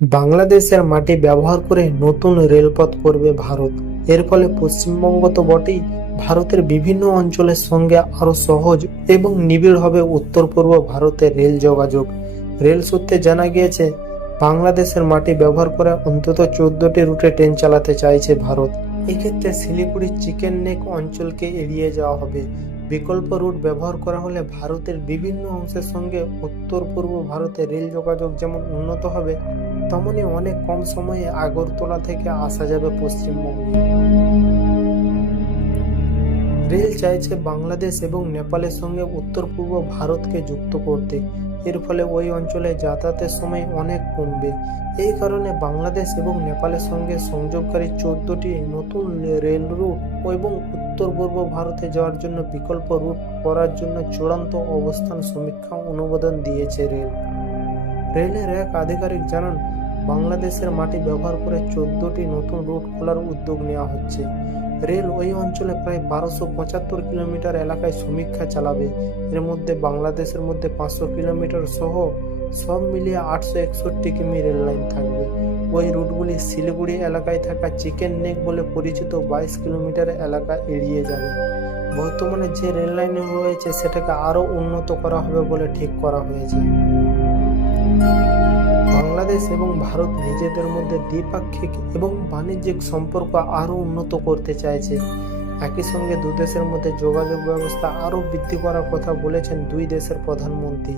বাংলাদেশের মাটি ব্যবহার করে নতুন রেলপথ করবে ভারত। এর ফলে পশ্চিমবঙ্গ তো বটেই, ভারতের বিভিন্ন অঞ্চলের সঙ্গে আরো সহজ এবং নিবিড় হবে উত্তর পূর্ব ভারতের রেল যোগাযোগ। রেল সূত্রে জানা গিয়েছে, বাংলাদেশের মাটি ব্যবহার করে অন্তত 14টি রুটে ট্রেন চালাতে চাইছে ভারত। এক্ষেত্রে শিলিগুড়ির চিকেন নেক অঞ্চলকে এড়িয়ে যাওয়া হবে। বিকল্প রুট ব্যবহার করা হলে ভারতের বিভিন্ন অংশের সঙ্গে উত্তর পূর্ব ভারতের রেল যোগাযোগ যেমন উন্নত হবে, তেমনি অনেক কম সময়ে আগরতলা থেকে আসা যাবে পশ্চিমবঙ্গে। রেল চাইছে বাংলাদেশ এবং নেপালের সঙ্গে উত্তর পূর্ব ভারতকে যুক্ত করতে। এর ফলে ওই অঞ্চলে যাতায়াতের সময় অনেক কমবে। এই কারণে বাংলাদেশ এবং নেপালের সঙ্গে সংযোগকারী 14টি নতুন রেল রুট এবং উত্তর পূর্ব ভারতে যাওয়ার জন্য বিকল্প রুট করার জন্য চূড়ান্ত অবস্থান সমীক্ষা অনুমোদন দিয়েছে রেল। রেলের এক আধিকারিক জানান, বাংলাদেশের মাটি ব্যবহার করে 14টি নতুন রুট খোলার উদ্যোগ নেওয়া হচ্ছে। রেল ওই অঞ্চলে প্রায় 1275 কিলোমিটার এলাকায় সমীক্ষা চালাবে। এর মধ্যে বাংলাদেশের মধ্যে 500 কিলোমিটার সহ সব মিলিয়ে 861 কিমি রেল লাইন থাকবে। ওই রুটগুলি শিলিগুড়ি এলাকায় থাকা চিকেন নেক বলে পরিচিত 22 কিলোমিটার এলাকা এড়িয়ে যাবে। বর্তমানে যে রেল লাইন রয়েছে সেটাকে আরও উন্নত করা হবে বলে ঠিক করা হয়েছে। বাংলাদেশ এবং ভারত নিজেদের মধ্যে দ্বিপাক্ষিক এবং বাণিজ্যিক সম্পর্ক আরও উন্নত করতে চাইছে। একই সঙ্গে দুদেশের মধ্যে যোগাযোগ ব্যবস্থা আরও বৃদ্ধি করার কথা বলেছেন দুই দেশের প্রধানমন্ত্রী।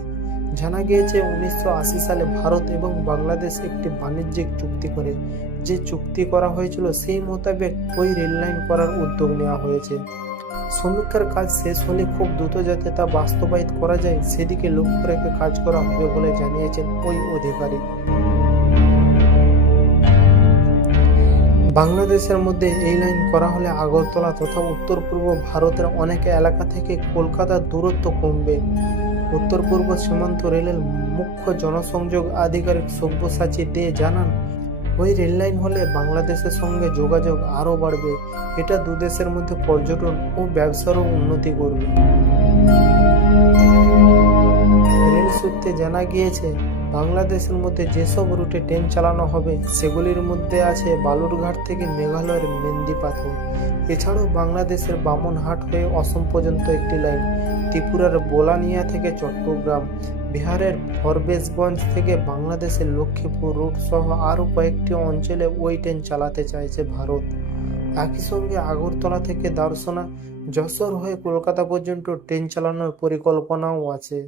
জানা গিয়েছে, 1980 সালে ভারত এবং বাংলাদেশ একটি বাণিজ্যিক চুক্তি করে। যে চুক্তি করা হয়েছিল সেই মোতাবেক ওই রেল লাইন করার উদ্যোগ নেওয়া হয়েছে। সমীক্ষার কাজ শেষ হলে খুব দ্রুত যাতে তা বাস্তবায়িত করা যায় সেদিকে লক্ষ্য রেখে কাজ করা হবে বলে জানিয়েছেন ওই আধিকারিক। বাংলাদেশের মধ্যে এই লাইন করা হলে আগরতলা তথা উত্তর পূর্ব ভারতের অনেক এলাকা থেকে কলকাতার দূরত্ব কমবে। উত্তর পূর্ব সীমান্ত রেলের মুখ্য জনসংযোগ আধিকারিক সব্যসাচী দে জানান, ওই রেল লাইন হলে বাংলাদেশের সঙ্গে যোগাযোগ আরও বাড়বে। এটা দুদেশের মধ্যে পর্যটন ও ব্যবসারও উন্নতি করবে। রেল সূত্রে জানা গিয়েছে, বাংলাদেশের মধ্যে যেসব রুটে ট্রেন চালানো হবে সেগুলির মধ্যে আছে বালুরঘাট থেকে মেঘালয়ের মেন্দিপাথর। এছাড়াও বাংলাদেশের বামনহাট হয়ে অসম পর্যন্ত একটি লাইন, ত্রিপুরার বোলানিয়া থেকে চট্টগ্রাম, বিহারের ফরবেশগঞ্জ থেকে বাংলাদেশের লক্ষ্মীপুর রুট সহ আরও কয়েকটি অঞ্চলে ওই ট্রেন চালাতে চাইছে ভারত। একই সঙ্গে আগরতলা থেকে দার্শনা, যশোর হয়ে কলকাতা পর্যন্ত ট্রেন চালানোর পরিকল্পনাও আছে।